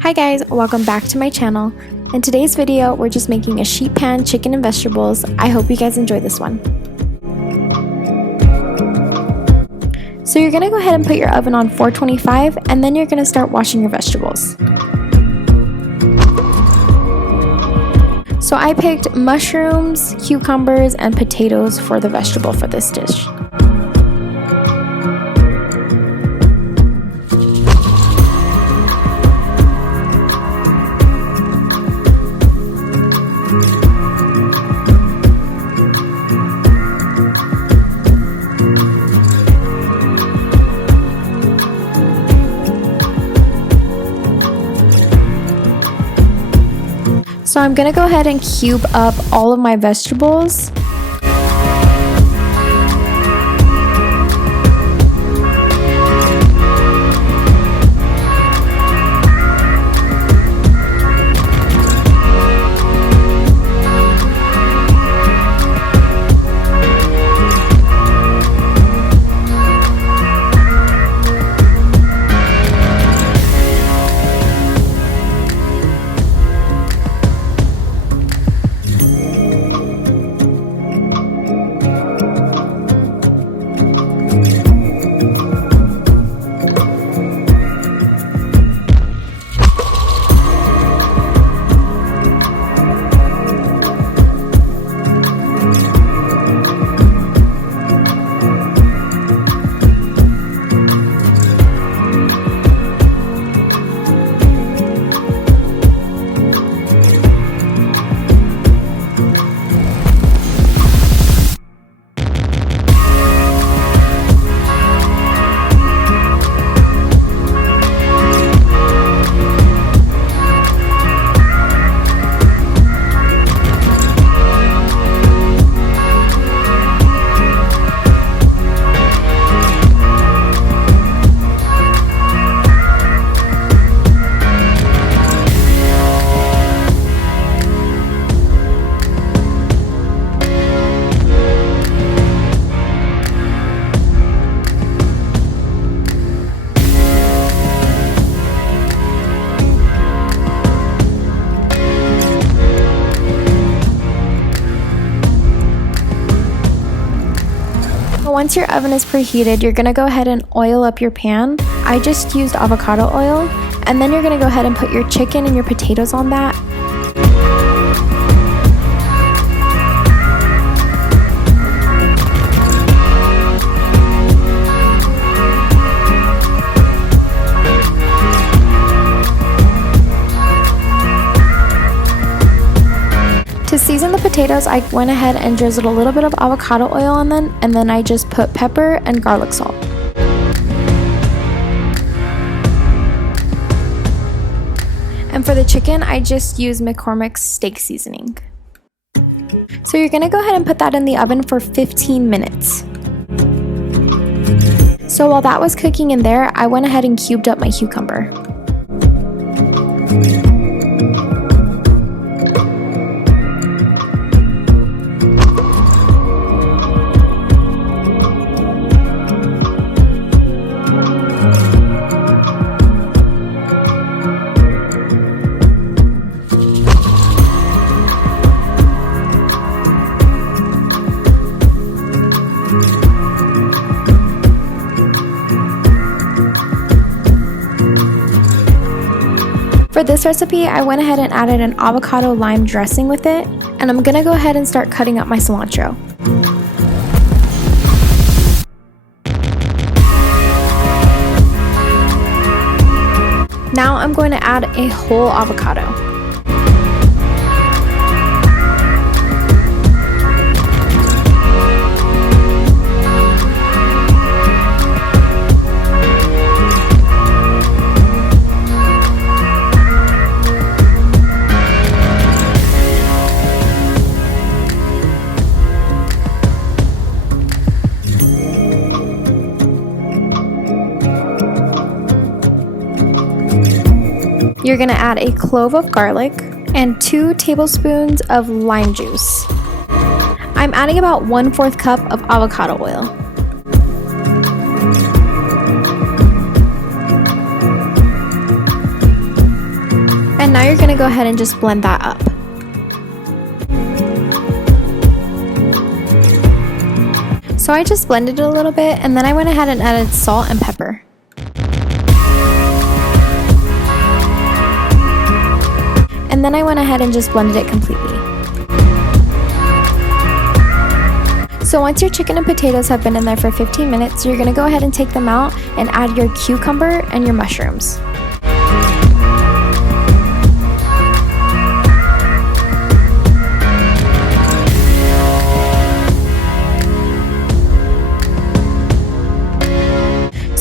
Hi guys, welcome back to my channel. In today's video, we're just making a sheet pan chicken and vegetables. I hope you guys enjoy this one. So you're gonna go ahead and put your oven on 425 and then you're gonna start washing your vegetables. So I picked mushrooms, cucumbers, and potatoes for the vegetable for this dish. So I'm gonna go ahead and cube up all of my vegetables. Once your oven is preheated, you're gonna go ahead and oil up your pan. I just used avocado oil, and then you're gonna go ahead and put your chicken and your potatoes on that. To season the potatoes, I went ahead and drizzled a little bit of avocado oil on them, and then I just put pepper and garlic salt. And for the chicken, I just used McCormick's steak seasoning. So you're gonna go ahead and put that in the oven for 15 minutes. So while that was cooking in there, I went ahead and cubed up my cucumber. For this recipe, I went ahead and added an avocado lime dressing with it, and I'm gonna go ahead and start cutting up my cilantro. Now I'm going to add a whole avocado. You're gonna add a clove of garlic and 2 tablespoons of lime juice. I'm adding about 1/4 cup of avocado oil. now you're gonna go ahead and just blend that up. So I just blended it a little bit, and then I went ahead and added salt and pepper. And then I went ahead and just blended it completely. So once your chicken and potatoes have been in there for 15 minutes, you're gonna go ahead and take them out and add your cucumber and your mushrooms.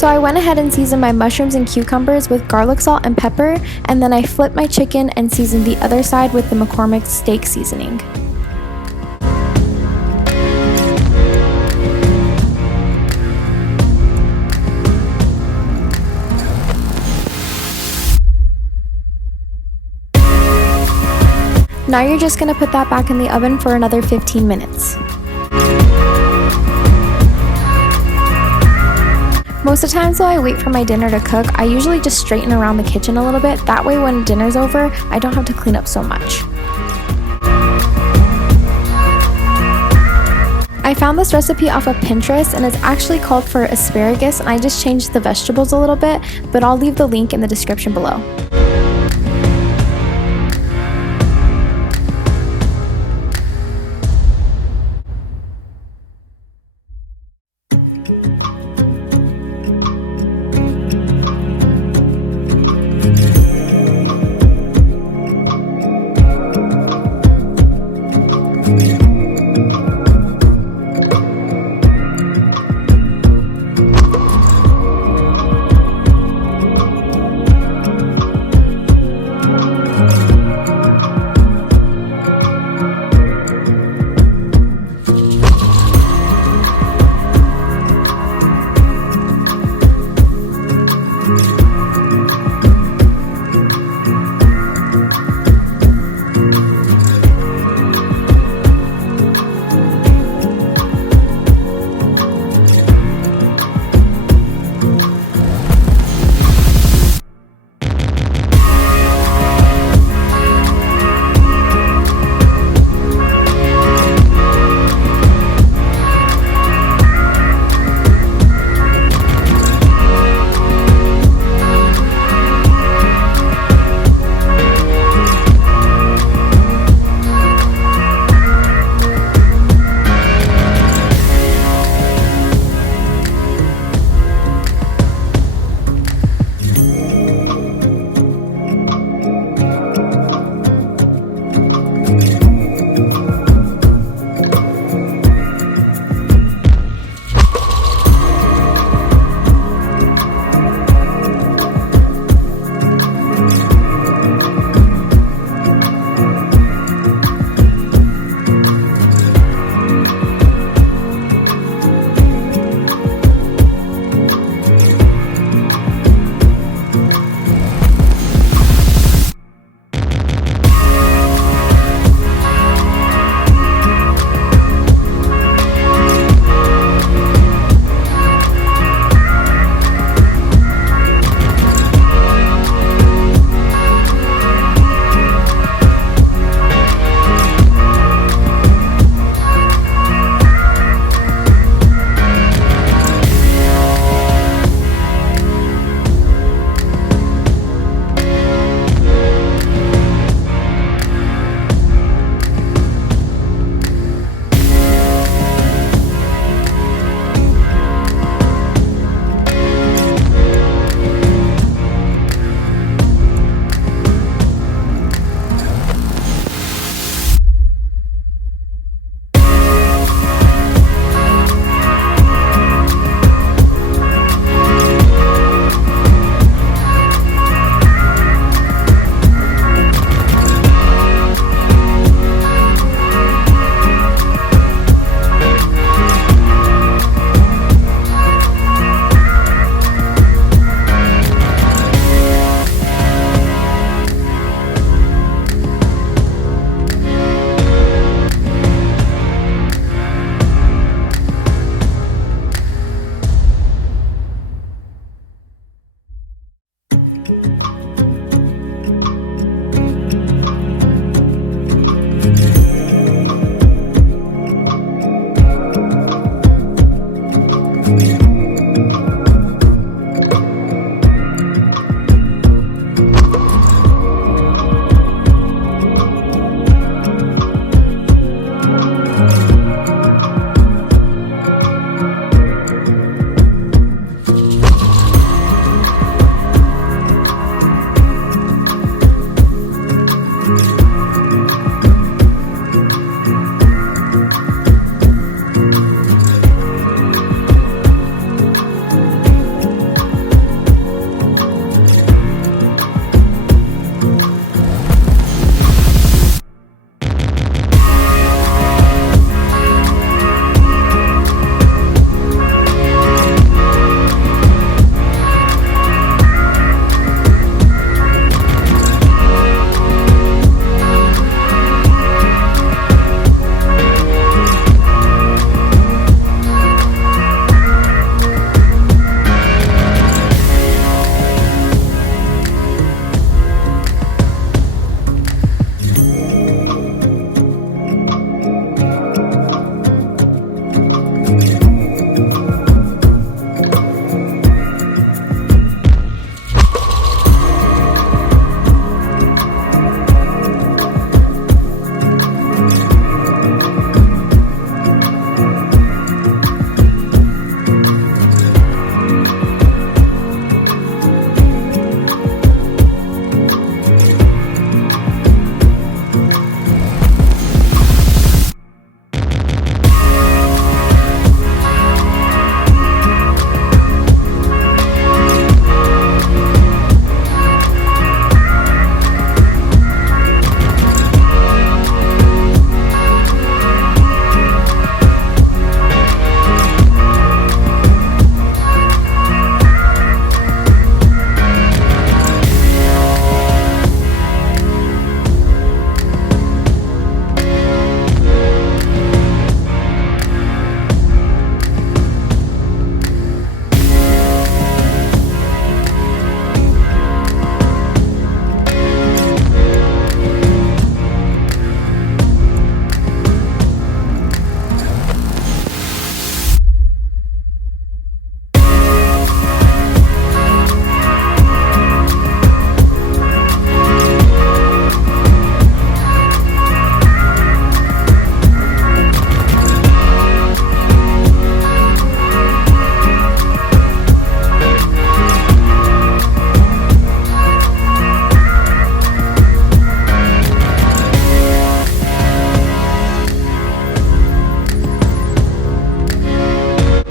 So I went ahead and seasoned my mushrooms and cucumbers with garlic salt and pepper, and then I flipped my chicken and seasoned the other side with the McCormick steak seasoning. Now you're just gonna put that back in the oven for another 15 minutes. Most of the times though I wait for my dinner to cook, I usually just straighten around the kitchen a little bit. That way when dinner's over, I don't have to clean up so much. I found this recipe off of Pinterest and it's actually called for asparagus, and I just changed the vegetables a little bit, but I'll leave the link in the description below.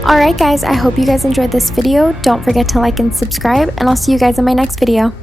Alright guys, I hope you guys enjoyed this video. Don't forget to like and subscribe, and I'll see you guys in my next video.